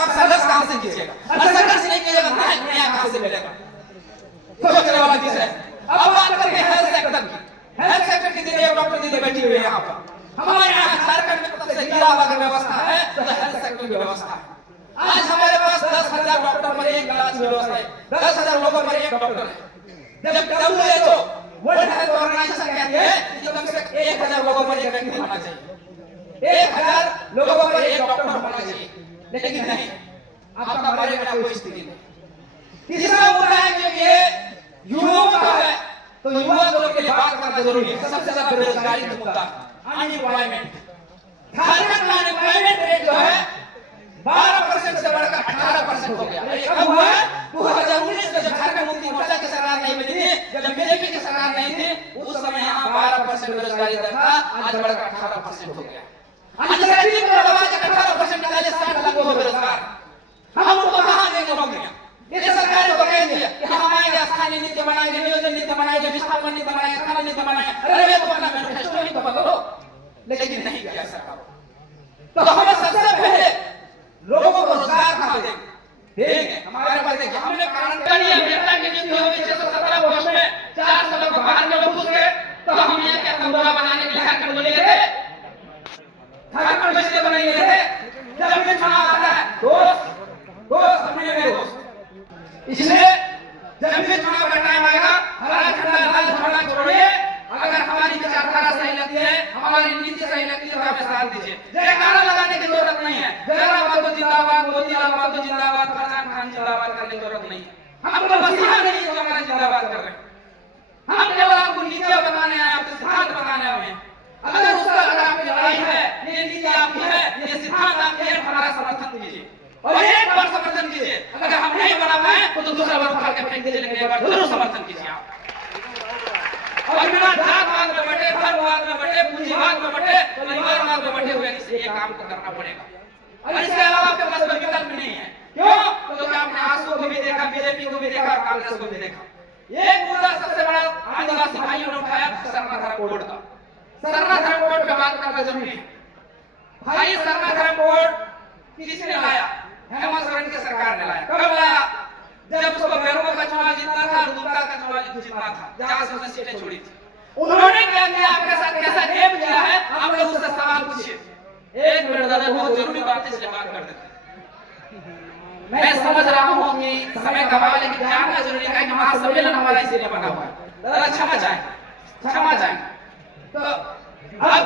तो आप संघर्ष कहां से कीजिएगा? अगर संघर्ष नहीं कीजिएगा न्याय कहां से मिलेगा? सोचने वाला चीज है। अब बात करते हैं हेल्थ सेक्टर की। हेल्थ सेक्टर की दीदी डॉक्टर दीदी बैठी हुई है यहाँ पर। हमारे यहाँ झारखंड में सबसे गिरा हुआ व्यवस्था है तो हेल्थ सेक्टर की व्यवस्था है। आज हमारे पास 10,000 डॉक्टर पर एक इलाज की व्यवस्था है, 10,000 लोगों पर एक डॉक्टर है। जब WHO वर्ल्ड हेल्थ ऑर्गेनाइजेशन कहती है कि कम से कम 1,000 लोगों पर एक व्यक्ति होना चाहिए, 1,000 लोगों पर एक डॉक्टर होना चाहिए, लेकिन नहीं, आपका मरेगा ना कोई स्थिति नहीं। तीसरा मुद्दा है कि ये युवाओं का है, तो युवा लोगों के लिए बात करना जरूरी है। सबसे ज्यादा बेरोजगारी का मुद्दा, अनएम्प्लॉयमेंट। झारखंड में अनएम्प्लॉयमेंट रेट जो है 12% से बढ़कर 18% हो गया। ये कब हुआ है? 2019 में जब झारखंड मुक्ति मोर्चा की सरकार नहीं बनी थी, जब बीजेपी की सरकार नहीं थी, उस समय यहाँ 12% बेरोजगारी दर था, आज बढ़कर 18% हो गया। अंतर्राष्ट्रीय प्रवासी 18% निकाले 60 लाख लोग बेरोजगार। हम उनको कहाँ देंगे नौकरियां? ये सरकार को कहेंगे कि हम आएंगे, स्थानीय नीति बनाएंगे, नियोजन नीति बनाएंगे, विस्थापन नीति बनाएंगे, खाना नीति बनाएंगे। अरे वे तो अपना मैनिफेस्टो ही तो बदलो, लेकिन नहीं किया सरकार। तो हमें सबसे पहले लोगों को रोजगार कहाँ देंगे? हमारे पास देखिए, हमने कारण करिए बेटा की नियुक्ति हुई 617 पोस्ट में 400 लोग बाहर में घुस गए, तो हम ये क्या कमरा बनाने के लिए झारखंड को ले गए? झारखंड में इसलिए बनाए गए थे जब भी चुनाव आता है दोस्त अपने मेरे दोस्त, इसलिए जब भी चुनाव का टाइम आएगा हरा झंडा लाल झंडा छोड़िए। अगर हमारी विचारधारा सही लगती है, हमारी नीति सही लगती है तो हमें साथ दीजिए। जयकारा लगाने की जरूरत नहीं है। जयराम माधो जिंदाबाद, मोतीलाल माधो जिंदाबाद, फरहान खान जिंदाबाद करने की जरूरत नहीं है। हम तो मसीहा नहीं जो हमारे जिंदाबाद कर रहे हैं। हम केवल आपको नीतियां बताने आए, आपको सिद्धांत बताने आए हैं। अगर उसका अगर आपकी लड़ाई है, ये नीति आपकी है, ये सिद्धांत आपकी है, हमारा समर्थन कीजिए और एक बार समर्थन कीजिए। अगर हम नहीं बना पाए तो दूसरा बार उठा के फेंक दीजिए, लेकिन एक बार जरूर समर्थन कीजिए आप। और बिना जातवाद में बटे, धर्मवाद में बटे, पूंजीवाद में बटे, परिवारवाद में बटे हुए इस एक काम को करना पड़ेगा। और इसके अलावा आपके पास कोई विकल्प नहीं है। क्यों? क्योंकि आपने आजसू को भी देखा, बीजेपी को भी देखा और कांग्रेस को भी देखा। एक मुद्दा सबसे बड़ा आदिवासी भाइयों ने उठाया, सरना धर्म कोड का। सरना धर्म कोड पे बात करना जरूरी है। भाई सरना धर्म कोड किसने लाया? हेमंत सोरेन की सरकार ने लाया। कब लाया? जब उसको बेरों का चुनाव जीतना था, दुमका का चुनाव जीतना था, जहां से उसने सीटें छोड़ी थी। उन्होंने क्या किया, आपके साथ कैसा गेम किया है, आप लोग उससे सवाल पूछिए। एक मिनट दादा, बहुत जरूरी बात है इसलिए बात कर देते हैं। मैं समझ रहा हूँ कि समय कम है, लेकिन जानना जरूरी है कि महासम्मेलन हमारा इसीलिए बना हुआ है। दादा क्षमा चाहें, क्षमा चाहें। तो अब